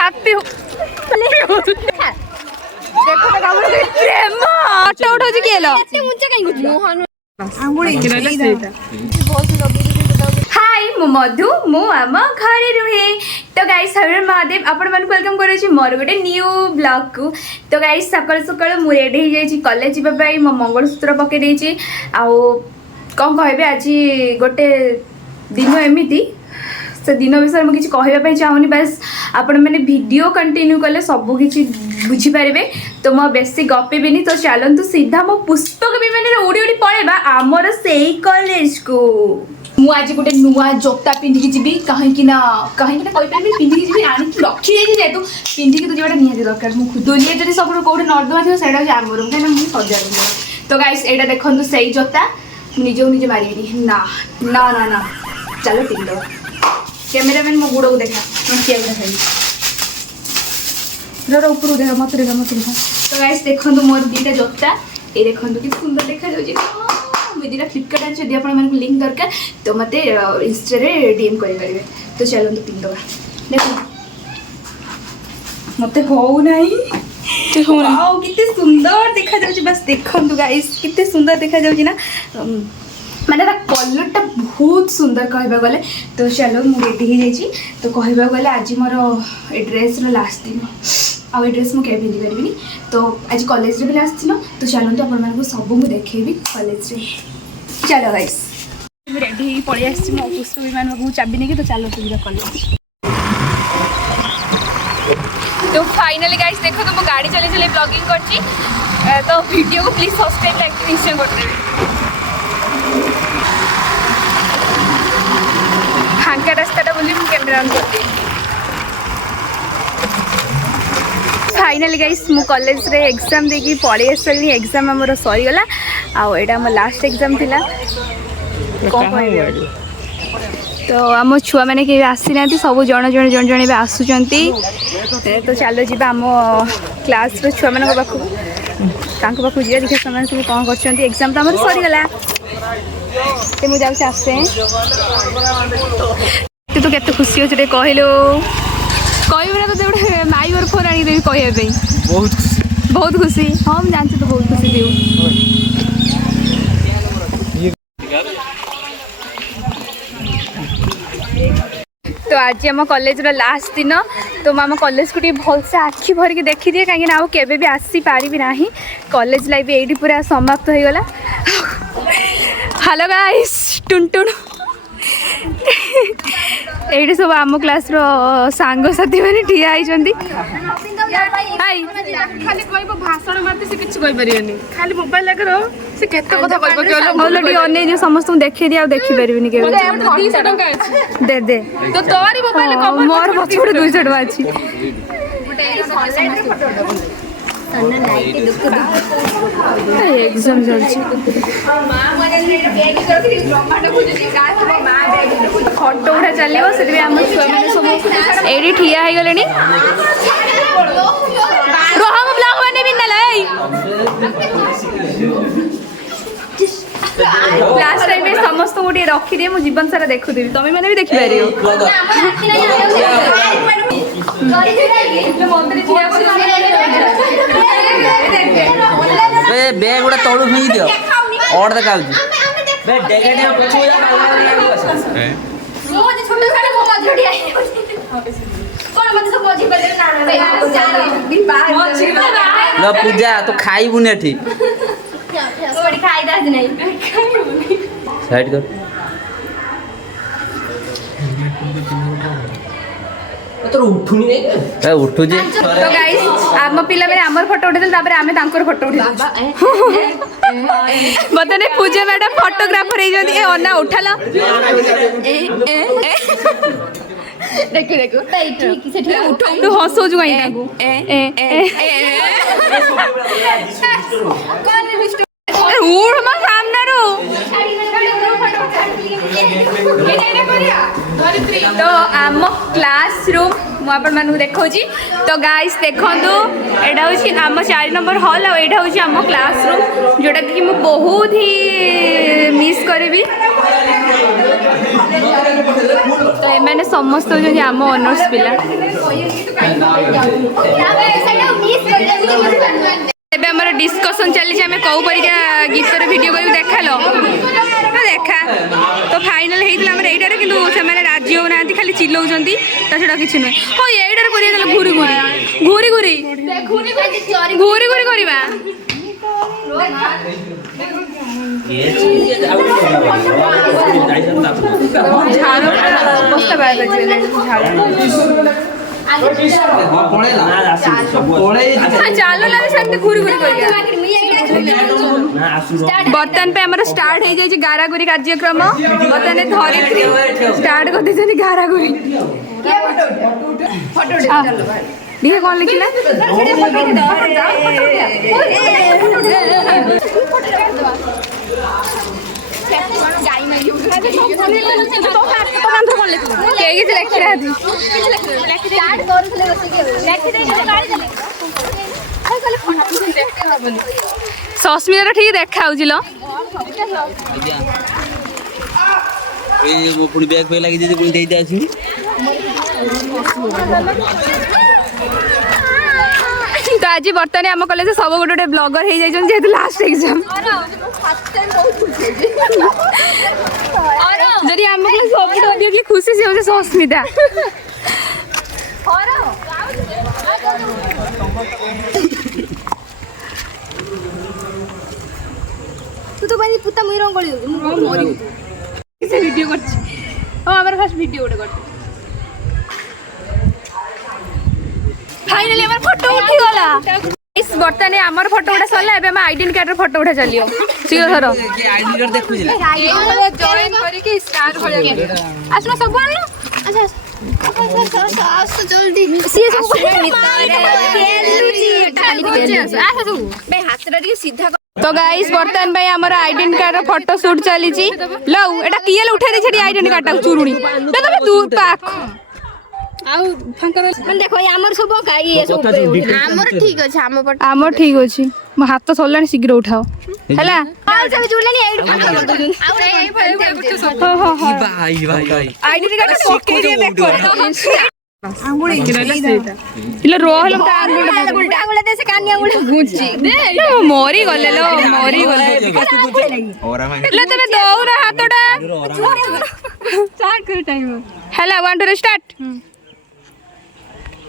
Happy photo ଉଠାଉଛି କିଏ ଲ हाय मु मधु मु आम घरे रुहे तो गाइस हर महादेव आपण मन वेलकम करूची मोर गोटे न्यू ब्लॉग को। तो गाइस सकाळ सकाळ मु रेडी हो जाई कॉलेज जीवा पाई मो मंगलसूत्र पके देची आ कौन कहबे आज गोटे दिन एमिति से दिन विषय मुझे कहवाई चाहूनी बस आपण मैंने वीडियो कंटिन्यू कले सब किसी बुझीपारे तो मैं बेसी गपेबिनी। तो चलतु सीधा मो पुष्पक विमान उड़ी उड़ी पड़ेबा आमर से कॉलेज को। मु आज गोटे नुआ जोता पिंधिकी जी कहीं कहीं पिंधिकी जी आनी रखी जेहतु पिंधिकी तो जाटा निहाती दरकार मुझे दुनिया जब सब कौटे नर्दमा थी से आमर कहीं मुझे सजा। तो गाइस एटा देखो से जोता निज निजे मारे ना ना ना ना चलो पिंध कैमेरामैन मो गुड़ को देखा ऊपर देखा मत देखा मत देखा। तो गाइस देखो मोर दीटा जोता ये देखो कि सुंदर देखा मुझे दीटा फ्लिपकार्ट अच्छे यदि आपको लिंक दरकार तो मत इंस्टा डीएम करेंगे। तो चलते पिंधवा देखो मत हो कितने सुंदर देखा जाऊँ बस देखो गाइस कितने सुंदर देखा जाऊँ ना माने कलर टा बहुत सुंदर कहबा गले। तो चलो मु रेडी हो जाइए तो कहबा गले आज मोर ए ड्रेस लास्ट दिन आ ड्रेस मुझे पिंधि पारि तो आज कॉलेज भी लास्ट दिन। तो चलते आप सब मुझे देखेबी कॉलेज रे चलो गाइस रेडी पलि आसी मो पुष्प विमान को चाबी नहीं तो चलो सीधा कॉलेज। तो फाइनली गाइस देखो तो मो गाड़ी चले चले ब्लॉगिंग करची तो वीडियो को प्लीज सब्सक्राइब लाइक निश्चय कर देबे। फांका रास्ता बोली कैमेरा ऑन कर दी। फाइनली गाइस मु कॉलेज रे एग्जाम देकी पळी आसली एग्जाम हमर सरी गला आ एटा हमर लास्ट एग्जाम थिला तो आम छुआ मैंने के आसी ना सब जन जन जन जन आसुचंती। तो चलो जी आम क्लास रो छुआ मान पाखु जी देखिए सामान सब कौन कर एग्जाम तो आम सरीगला तो मुझे जाऊँ आसे तो केते खुशी अच्छे कहलु कहना तो गोटे माई और फोन आनी देवी कहवाई बहुत खुशी हाँ मुझे जानती तो बहुत खुशी देव। तो आज आम कॉलेज लास्ट दिन तो आम कॉलेज को भलसे आखि भरिकी देखी दिए कहीं आउ केबे भी आसी पारिबी नाही कॉलेज लाइफ एडी पूरा समाप्त हो गला। हेलो गाइस टुनटुन ये सब आम क्लास रो सांग साथी मैंने ठिया होती खाली कहब भाषण मारते से किछ कहि परियनी खाली मोबाइल लेकर से केते कथा कहब केवल मोलडी अनै जे समस्त देखि दिया देखि परिबिनी के 200 टका अछि दे दे तो तोरी मोबाइल कवर मोर पछोड़ 200 टका अछि एग्जाम चलछि फटो उठा चलो से आम छुआ मैंने सब ये ठिया हो गले रोहम ब्लॉग बने भी लास्ट टाइम में समस्त को रखी दिए मुझे जीवन सारा देखुदेवी तुम मैंने भी देखिपार बैग गुड़ा तलू फिंगी दियो और देखा पूजा तो खाइबुन एठी साइड कर तो उठुनी नहीं उठू जे। तो गाइस आम पिला मेरे आमर फोटो उठेल तापर आमे तांकर फोटो उठे बतने पूजा मैडम फोटोग्राफर हे जदी ए ओना उठाला देखो देखो ठीक से ठीक उठो तू हसो जो कहीं ताकू उड़ मा सामने रो तो आम क्लास रूम मुझे देखा तो गाइस देखूँ यहाँ हूँ आम 4 नंबर हॉल और यहाँ हूँ आम क्लास रूम जोटा कि मुझे बहुत ही मिस करी तो एमाने समस्त होजन आम ऑनर्स पिला ଏବେ ଆମର ଡିସ୍କସନ୍ ଚାଲିଛି ଆମେ କେଉଁ ପରିକା ଗୀତର ଭିଡ଼ିଓ କରିବୁ ଦେଖା ଲ ଦେଖା ତ ଫାଇନାଲ୍ ହେଇଥିଲା ଆମର ଏଇଟାରେ କିନ୍ତୁ ସେମାନେ ରାଜି ହେଉନାହାନ୍ତି ଖାଲି ଚିଲଉଛନ୍ତି ତା ଛଡ଼ା କିଛି ନୁହେଁ ହଁ ଏଇଟାରେ କରିବା ତାହେଲେ ଘୁରି ଘୁରି ଘୁରି ଘୁରି ଘୁରି ଘୁରି କରିବା ଝାଳ ଅବସ୍ଥା ବାହାର ଚାଲ ନା ସେମିତି ଘୁରି ଘୁରି କରିବା ବର୍ତ୍ତମାନ ପାଇଁ ଆମର ଷ୍ଟାର୍ଟ ହେଇଯାଇଛି ଗାରାଗୁରି କାର୍ଯ୍ୟକ୍ରମ ବର୍ତ୍ତମାନ ଧରିତ୍ରୀ ଷ୍ଟାର୍ଟ କରିଦେଇଛନ୍ତି ଗାରାଗୁରି ଟିକେ କ'ଣ ଲେଖିଲା କେହି କିଛି ଲେଖିନାହାନ୍ତି ସସ୍ମିତାର ଠିକ ଦେଖା ହଉଛି ଲ ପୁଣି ବ୍ୟାଗ୍ ଫେଗ୍ ଲାଗିଯାଇଛି ପୁଣି ଦେଇତେ ଆସିବି ତ ଆଜି ବର୍ତ୍ତମାନ ଆମ କଲେଜ ସବୁ ଗୋଟେ ଗୋଟେ ବ୍ଲଗର ହେଇଯାଇଛନ୍ତି ଯେହେତୁ ଲାଷ୍ଟ ଏକ୍ସାମ୍ ଯଦି ଆମ କ୍ଲାସ୍ ସବୁଠୁ ଅଧିକ କିଏ ଖୁସି ସେ ହେଉଛି ସସ୍ମିତା तू तो भाई पुता मुई रंगोली मरी से वीडियो करछि हां हमर फर्स्ट वीडियो उठे करछि फाइनली हमर फोटो उठी गला इस बर्तने हमर फोटो उठा सरला एबे हम आईडेंटिटी कार्ड र फोटो उठा चलियो सीधा धर କି ଆଇଡି କାର୍ଡ ଦେଖୁଥିଲା जॉइन करी के स्टार भलिया आसमा सब आनलो अच्छा आस जल्दी सी सब बे हाथ रे सीधा तो गाइस बर्तन भाई हमर आइडेंटिटी कार्ड र फोटो शूट चली छी लौ एटा किए उठा दे छडी आइडेंटिटी कार्ड टा चुरुणी बे तबे तू पाख आउ फंकर मन देखो हमर सब का ये सब हमर ठीक अछि हमर ठीक अछि मो हाथ तो सरलानी शीघ्र उठाओ हैला आउ सब जुड़लानी एड फंकर कर दउन आउ हां हां हां ଭାଇ ଭାଇ ଭାଇ आइडेंटिटी कार्ड पके रे देखो आंगुली इला रोहल का आंगुला दे से कानी आंगुला गुची मोरी गले लो मोरी गले ले तबे दौरा हातोडा स्टार्ट कर टाइम हैला 1 2 स्टार्ट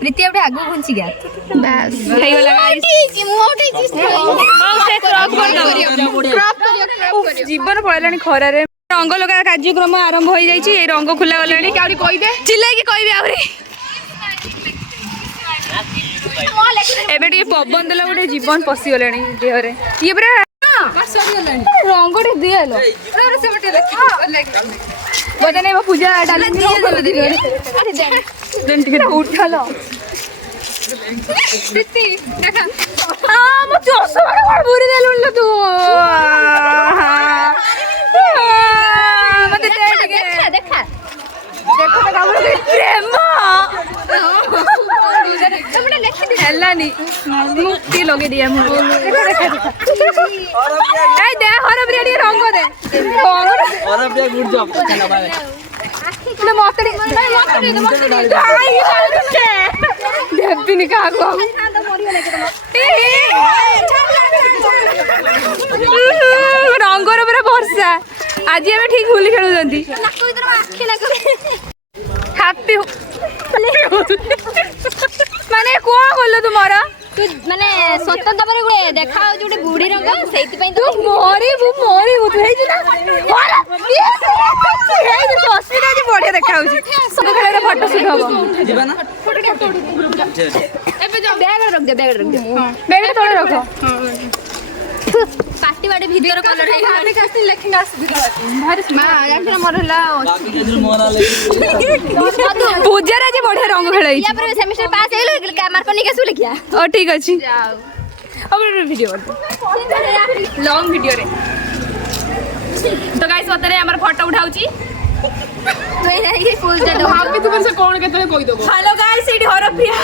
प्रीति अपने आगो घुंची गया बस हे गला गाइस ठीक मोटे चीज हां से क्रॉप कर दो क्रॉप करियो जीवन पळलानी खरा रे रंग लगा कार्यक्रम आरंभ हो जाई छी ए रंग खुला गलानी काउरी कहि दे चिल्लाई की कहबी आउरी एबे टी पवन देला गोटे जीवन पसी गलानी देहरे ये पूरा रंग टे दियलो अरे से मटे देखि बदने में पूजा डाली अरे देन टिके उठालो प्रीति देखा हां मो जोसो मारे कोन बुरी देलुन ल तू मते दे टिके देखा देखो तो कामर प्रेम तुमने लिखि दे हल्लानी मुक्ति लगे दिया मु देखा ए दे हर बिरियानी रंग दे और अब गुड जॉब चला बाय ले मकड़ी देबिनी का को रंगर पूरा वर्षा आज हम ठीक होली खेलु जंदी हैप्पी माने को बोल तुमारा तू माने स्वतंत्र पर गुडे देखा जोटे बुढी रंग सेति पई तू मोरी तू हेइ ना और ये हॉस्पिटल जी बढ़िया देखा होची सब खेले फोटो शूट हबो जीवा ना एबे जा बैग रख दे बैग तोड़े रखो पार्टी बाटे भीतर कलर है भाभी कास्टिंग लेखिंग आस भारी मां यार मरला बाकी के दिन मोरा लगी पूजा रे जे बढ़िया रंग खेलै या पर सेमेस्टर पास हेलो मार्क नहीं के सुले किया ओ ठीक अछि अब वीडियो कर लॉन्ग वीडियो रे तो गाइस बतरे हमर फोटो उठाउची तो ये फुल दे दो भाभी तुम से कौन केतले कहि दबो हेलो गाइस एडी हरप्रिया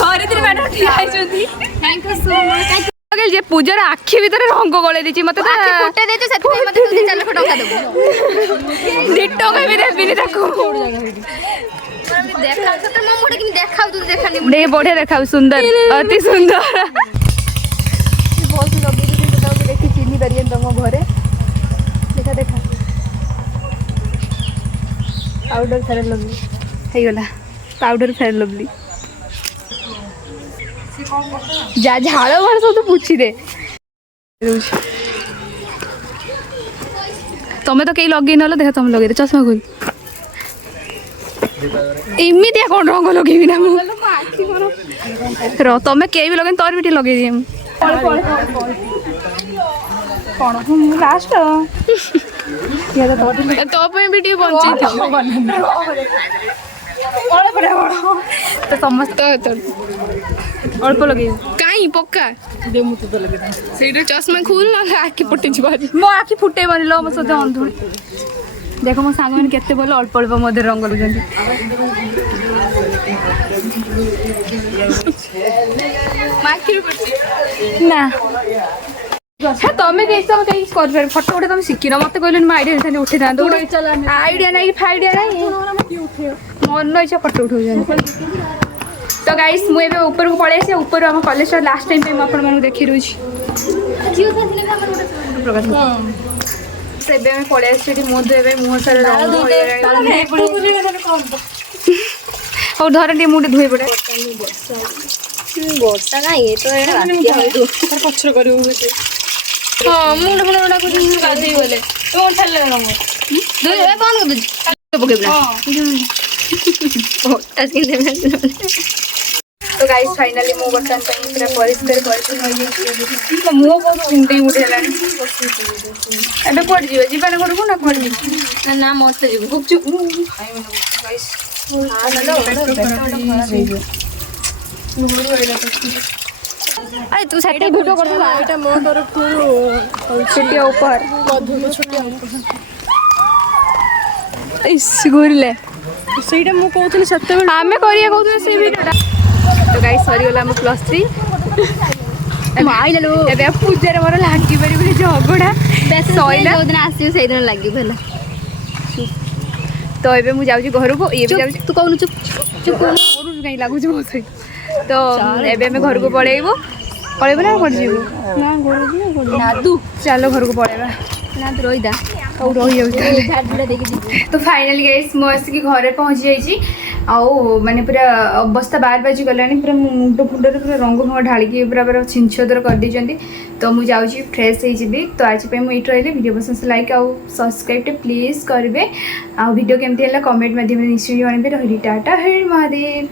धरित्री मैडम ठिया आइछंती thank you so much okay କହିଲି ଯେ ପୂଜାର ଆଖି ଭିତରେ ରଙ୍ଗ ଗଳେଇ ଦେଇଛି ମତେ ତ ଫୁଟେ ଦେଇଛୁ ସେଥିପାଇଁ ମତେ 2-4 ଲକ୍ଷ ଟଙ୍କା ଦେବୁ 2 ଟଙ୍କା ବି ଦେବିନି ତାକୁ ଦେଖାଉ ତ ମୋ ମୁହଁଟା କେମିତି ଦେଖାଉଛୁ ଦେଖାନି ଦେଖ ବଢିଆ ଦେଖାଉ ସୁନ୍ଦର ଅତି ସୁନ୍ଦର ବହୁତ ଲଗେଇ ଦେଇଛି ତାକୁ ଦେଖି ଚିହ୍ନି ପାରିବେନି ତମ ଘରେ ଦେଖା ଦେଖା ପାଉଡର ଫେର ଲଭଲି ହେଇଗଲା ପାଉଡର ଫେୟାର ଲଭଲି ଯା ଝାଳ ଭାଳ ସବୁ ପୁଛି ଦେ ତମେ ତ କେହି ଲଗେଇ ନହେଲେ ଦେଖ ତମେ ଲଗେଇ ଦେ ଚଷମା ଖୋଲ ଏମିତିଆ କ'ଣ ରଙ୍ଗ ଲଗେଇବି ନା ମୁଁ ର ତମେ କେହି ବି ଲଗେଇନି ତୋର ବି ଟିକେ ଲଗେଇଦିଏ ମୁଁ କ'ଣ ମୁଁ ଲାଷ୍ଟ ତୋ ପାଇଁ ବି ଟିକେ ବଞ୍ଚେଇଥିବ ତ ସମସ୍ତେ ଅଳ୍ପ ଲଗେଇବି କାଇଁ ପକ୍କା ସେଇଟା ଚଷମା ଖୋଲ ନହେଲେ ଆଖି ଫୁଟିଯିବ ଆଜି ମୋ ଆଖି ଫୁଟେଇବନି ଲୋ ମୋ ସହିତ ଅନ୍ଧୁଣି ଦେଖ ମୋ ସାଙ୍ଗମାନେ କେତେ ଭଲ ଅଳ୍ପ ଅଳ୍ପ ମଧ୍ୟ ରଙ୍ଗ ଲଗାନ୍ତି ନା ତମେ କେହି କରିପାରିବ ଫଟୋ ଉଠେ ତମେ ଶିଖିନ ମତେ କହିଲନି ମୁଁ ଆଇଡ଼ିଆ ଦେଇଥାନ୍ତି ଉଠେଇଥାନ୍ତି ଆଇଡ଼ିଆ ନାହିଁ ଫାଇଡ଼ିଆ ନାହିଁ ମନ ଇଚ୍ଛା ଫଟୋ ଉଠଉଛନ୍ତି ତ ଗାଇସ୍ ମୁଁ ଏବେ ଉପରକୁ ପଳେଇ ଆସିଛି ଉପରୁ ଆମ କଲେଜର ଲାଷ୍ଟ ଟାଇମ୍ ପାଇଁ ମୁଁ ଆପଣମାନଙ୍କୁ ଦେଖେଇ ଦେଉଛି ଏବେ ଆମେ ପଳେଇ ଆସିଛୁ ଏଠି ମୁହଁ ଧୋଇବା ପାଇଁ ମୁହଁ ସାରା ହଉ ଧର ଟିକେ ମୁଁ ଟିକେ ଧୋଇ ପଡ଼େ ବର୍ଷା କାଇଁ ତ ଏଇଟା ବାତ୍ୟା ହଉଥିବ ପଛରେ କରିବୁ ହଁ ମୁଣ୍ଡ ଫୁଣ୍ଡ ଡାକୁଛି ଗାଧେଇ ଗଲେ ତୁ ଛାଡ଼ିଲେ ରଙ୍ଗ ଦୁଇ ଏବେ ବନ୍ଦ କରିଦେଉଛି ପକେଇବୁ ତ ଗାଇସ୍ ଫାଇନାଲି ମୁଁ ବର୍ତ୍ତମାନ ପାଇଁ ପୁରା ପରିଷ୍କାର ପରିଚ୍ଛନ୍ନ ହୋଇଯାଇଛି ମୋ ମୁହଁ ବହୁତ କୁଣ୍ଡେଇ ଉଠି ହେଲାଣି ଏବେ କୁଆଡ଼େ ଯିବା ଯିବାନି ଘରକୁ ନା କୁଆଡ଼େ ଯିବୁ ନା ମତେ ଯିବୁ ଗୁପଚୁପ ମୁଁ ଖାଇବିନି ଗାଇସ୍ ଆରେ ତୁ ସେଠି ଭିଡ଼ିଓ କରିଦେବା ଏଇଟା ମୋ ତରଫରୁ ଛୋଟିଆ ଉପହାର ମଧୁର ଛୋଟିଆ ଘୁରିଲେ ସେଇଟା ମୁଁ କହୁଥିଲି ସେତେବେଳେ ଆମେ କରିବା କହୁଥିଲେ ସେଇ ଭିଡ଼ିଓଟା ତ ଗାଇସ୍ ସରିଗଲା ଆମ +3 ଆଇଲୁ ଏବେ ଆଉ ପୂଜାରେ ମୋର ଲାଗିପାରିବନି ଝଗଡ଼ା ସଇଲା ଯୋଉଦିନ ଆସିବୁ ସେଇଦିନ ଲାଗିବ ହେଲା ତ ଏବେ ମୁଁ ଯାଉଛି ଘରକୁ ଇଏ ବି ଯାଉଛି ତୁ କହୁନୁ ଚୁପ୍ ଚୁପ୍ କରୁଛୁ କାହିଁ ଲାଗୁଛି ମୋ ସହିତ ତ ଏବେ ଆମେ ଘରକୁ ପଳେଇବୁ ନା କୁଆଡ଼େ ଯିବୁ ନା ଘରକୁ ନାଦୁ ଚାଲ ଘରକୁ ପଳେଇବା ନା ତୁ ରହିଦା ଆଉ ରହିଯାଉଛି ଝାଡ଼ିଟା ଦେଇକି ଯିବୁ ତ ଫାଇନାଲି ଗାଇସ୍ ମୁଁ ଆସିକି ଘରେ ପହଞ୍ଚି ଯାଇଛି ଆଉ ମାନେ ପୁରା ଅବସ୍ଥା 12 ବାଜିଗଲାଣି ପୁରା ମୋ ମୁଣ୍ଡ ଫୁଣ୍ଡରେ ପୁରା ରଙ୍ଗ ଫଙ୍ଗ ଢାଳିକି ପୁରା ଛିଞ୍ଚଦର କରିଦେଇଛନ୍ତି ତ ମୁଁ ଯାଉଛି ଫ୍ରେଶ୍ ହେଇଯିବି ତ ଆଜି ପାଇଁ ମୁଁ ଏଇଠି ରହିଲି ଭିଡ଼ିଓ ପସନ୍ଦ ଲାଇକ୍ ଆଉ ସବସ୍କ୍ରାଇବ୍ଟା ପ୍ଲିଜ୍ କରିବେ ଆଉ ଭିଡ଼ିଓ କେମିତି ହେଲା କମେଣ୍ଟ ମାଧ୍ୟମରେ ନିଶ୍ଚୟ ଜଣାଇବେ ରହିଲି ଟାଟା ହେ ମହାଦେବ।